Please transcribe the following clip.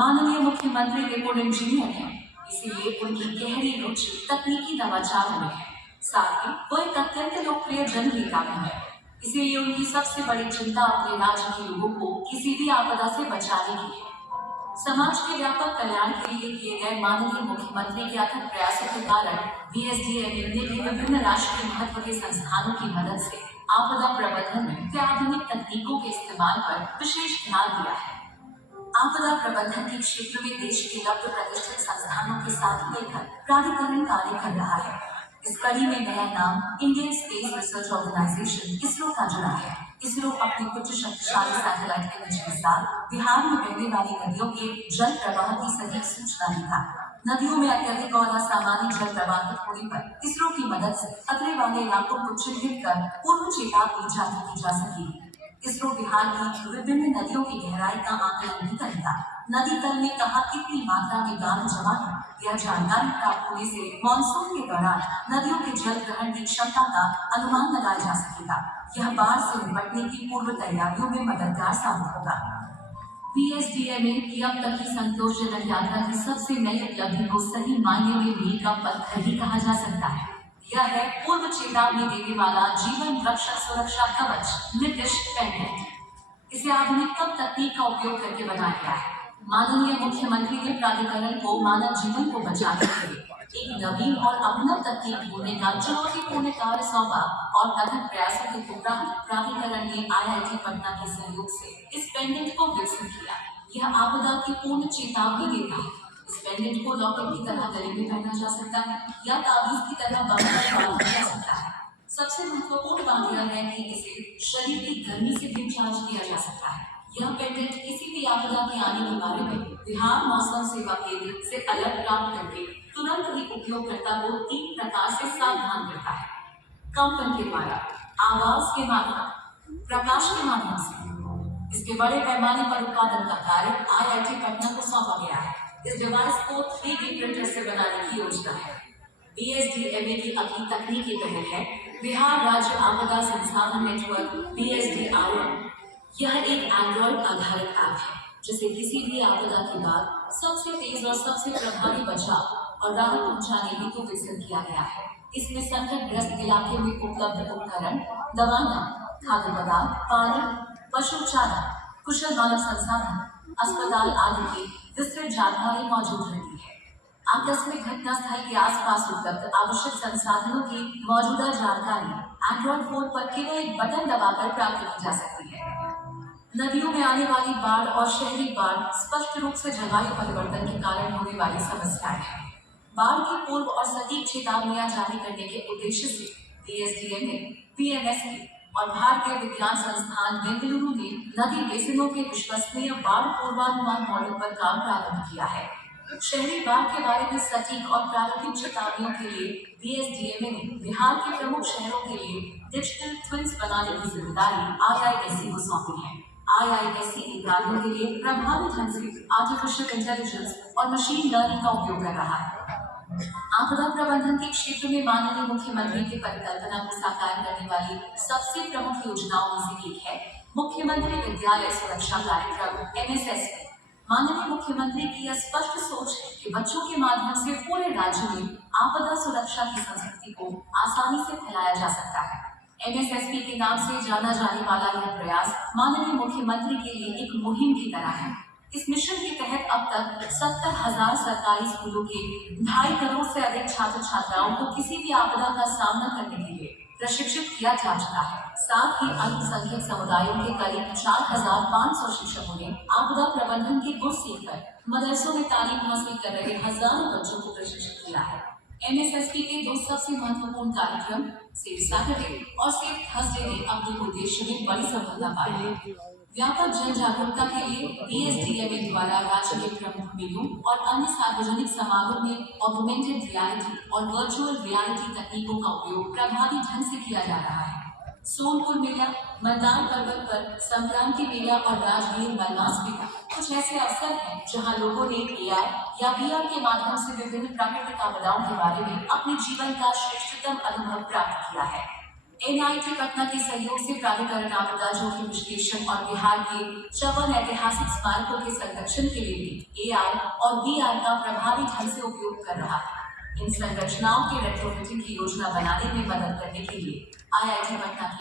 माननीय मुख्यमंत्री report engineer हैं, इसीलिए उनकी गहरी रुचि तकनीकी नवाचारों में है। साथ ही वो एक अत्यंत लोकप्रिय जननेता भी है, इसीलिए उनकी सबसे बड़ी चिंता अपने राज्य के लोगों को किसी भी आपदा से बचाने की है। समाज के व्यापक कल्याण के लिए किए गए माननीय मुख्यमंत्री के अथक प्रयासों के कारण बीएसडीएम ने भी विभिन्न राष्ट्रीय महत्व के संस्थानों की मदद से आपदा प्रबंधन में अत्याधुनिक तकनीकों के इस्तेमाल पर विशेष ध्यान दिया है। आपदा प्रबंधन के क्षेत्र में देश के लब्ध प्रतिष्ठित संस्थानों के साथ मिलकर प्राधिकरण कार्य कर रहा है। इस कड़ी में नया नाम Indian Space Research Organisation ISRO का जुड़ा है। इसरो अपने उच्च शक्तिशाली सैटेलाइट इमेज के साथ बिहार में बहने वाली नदियों के जल प्रवाह की सटीक सूचना देगा। नदियों में अत्यधिक और असामान्य जल प्रवाहित होने पर इसरो की मदद से खतरे वाले इलाकों को चिन्हित कर पूर्व चेतावनी जारी की जा सकेगी। इसरो बिहार की विभिन्न नदियों की गहराई का आकलन भी करेगा। नदी तल में कहाँ कितनी मात्रा में गाद जमा है, यह जानकारी प्राप्त होने से मानसून के दौरान नदियों के जल ग्रहण की क्षमता का अनुमान लगाया जा सकेगा। यह बाढ़ से निपटने की पूर्व तैयारियों में मददगार साबित होगा। बीएसडीएम की अब तक की संतोषजनक यात्रा की सबसे नई उपलब्धि को सही मायने में मील का पत्थर ही कहा जा सकता है। यह है पूर्व चेतावनी देने वाला जीवन रक्षक सुरक्षा कवच नीतिश पेंडेंट। इसे आधुनिकतम तकनीक का उपयोग करके बनाया गया है। माननीय मुख्यमंत्री ने प्राधिकरण को मानव जीवन को बचाने के लिए एक नवीन और अभिनव तकनीक ढूंढने का चुनौतीपूर्ण कार्य सौंपा और कथन प्रयासों के उपरांत प्राधिकरण ने आईआईटी पटना के सहयोग से इस पेंडेंट को विकसित किया। यह आपदा की पूर्ण चेतावनी देता है। इस पेंडेंट को लॉकेट की तरह गले में पहना जा सकता है या ताबीज की तरह बांधा जा सकता है। सबसे महत्वपूर्ण बात यह है कि इसे शरीर की गर्मी से भी चार्ज किया जा सकता है। यह पेंडेंट किसी भी आपदा के आने के बारे में बिहार मौसम सेवा केंद्र से अलर्ट प्राप्त करके तुरंत ही उपयोगकर्ता को 3 प्रकार से सावधान करता है। कंपन के द्वारा, आवाज के माध्यम, प्रकाश के माध्यम से। इसके बड़े पैमाने पर उत्पादन का कार्य आईआईटी पटना को सौंपा गया है। इस डिवाइस को 3D प्रिंटर से बनाने की योजना है। बीएसडीएमए की अगली तकनीकी पहल है बिहार राज्य आपदा संसाधन नेटवर्क BSDRN। यह एक एंड्रॉइड आधारित ऐप है जिसे किसी भी आपदा के बाद सबसे तेज और सबसे प्रभावी बचाव और राहत पहुंचाने हेतु विकसित किया गया है। इसमें संकटग्रस्त इलाके में उपलब्ध उपकरण, दवाइयाँ, खाद्य पदार्थ, पानी, पशु चारा, कुशल मानव संसाधन, अस्पताल आदि की विस्तृत जानकारी मौजूद रहती है। आकस्मिक घटना स्थल के आसपास उपलब्ध आवश्यक संसाधनों की मौजूदा जानकारी एंड्रॉइड फोन पर केवल एक बटन दबाकर प्राप्त की जा सकती है। नदियों में आने वाली बाढ़ और शहरी बाढ़ स्पष्ट रूप से जलवायु परिवर्तन के कारण होने वाली समस्याएं हैं। बाढ़ की पूर्व और सटीक चेतावनियां जारी करने के उद्देश्य से बीएसडीएमए, पीएमएसपी और भारतीय विज्ञान संस्थान बेंगलुरु ने नदी बेसिनों के विश्वसनीय बाढ़ पूर्वानुमान मॉडल पर काम प्रारंभ किया है। शहरी बाढ़ के बारे में सटीक और प्रारंभिक चेतावनियों के लिए बीएसडीएमए ने बिहार के प्रमुख शहरों के लिए डिजिटल ट्विन्स बनाने की जिम्मेदारी आईआईएससी को सौंपी है। आईआईएससी इन कार्यों के लिए प्रभावी ढंग से आर्टिफिशियल इंटेलिजेंस और मशीन लर्निंग का उपयोग कर रहा है। आपदा प्रबंधन के क्षेत्र में माननीय मुख्यमंत्री की परिकल्पना को साकार करने वाली सबसे प्रमुख योजनाओं में से एक है मुख्यमंत्री विद्यालय सुरक्षा कार्यक्रम MSSP। माननीय मुख्यमंत्री की यह स्पष्ट सोच है कि बच्चों के माध्यम से पूरे राज्य में आपदा सुरक्षा की संस्कृति को आसानी से फैलाया जा सकता है। MSSP के नाम से जाना जाने वाला यह प्रयास माननीय मुख्यमंत्री के लिए एक मुहिम की तरह है। इस मिशन के तहत अब तक 70,000 सरकारी स्कूलों के 2.5 करोड़ से अधिक छात्र छात्राओं को किसी भी आपदा का सामना करने के लिए प्रशिक्षित किया जा चुका है। साथ ही अल्पसंख्यक समुदायों के करीब 4,500 शिक्षकों ने आपदा प्रबंधन के गुर सीखकर मदरसों में तालीम हासिल कर रहे हजारों बच्चों को प्रशिक्षित किया है। MSSP के 2 सबसे महत्वपूर्ण कार्यक्रम सेफ सैटरडे और सेफ थर्सडे ने अपने उद्देश्य में बड़ी सफलता पाई है। व्यापक जन जागरूकता के लिए बीएसडीएमए द्वारा राज्य के प्रमुख मेलों और अन्य सार्वजनिक समारोह में ऑगमेंटेड रियलिटी और वर्चुअल रियलिटी तकनीकों का उपयोग प्रभावी ढंग से किया जा रहा है। सोनपुर मेला, मलदार पर्वत पर संक्रांति मेला और राजगीर मलमास मेला कुछ ऐसे अवसर हैं जहां लोगों ने एआर या वीआर के माध्यम से विभिन्न प्राकृतिक आपदाओं के बारे में अपने जीवन का श्रेष्ठतम अनुभव प्राप्त किया है। एनआईटी पटना के सहयोग से प्राधिकरण आपदा जोखिम विश्लेषण और बिहार के 54 ऐतिहासिक स्मारकों के संरक्षण के लिए भी एआर और वीआर का प्रभावी ढंग से उपयोग कर रहा है। इन संरचनाओं के रेट्रोफिटिंग की योजना बनाने में मदद करने के लिए आईआईटी पटना की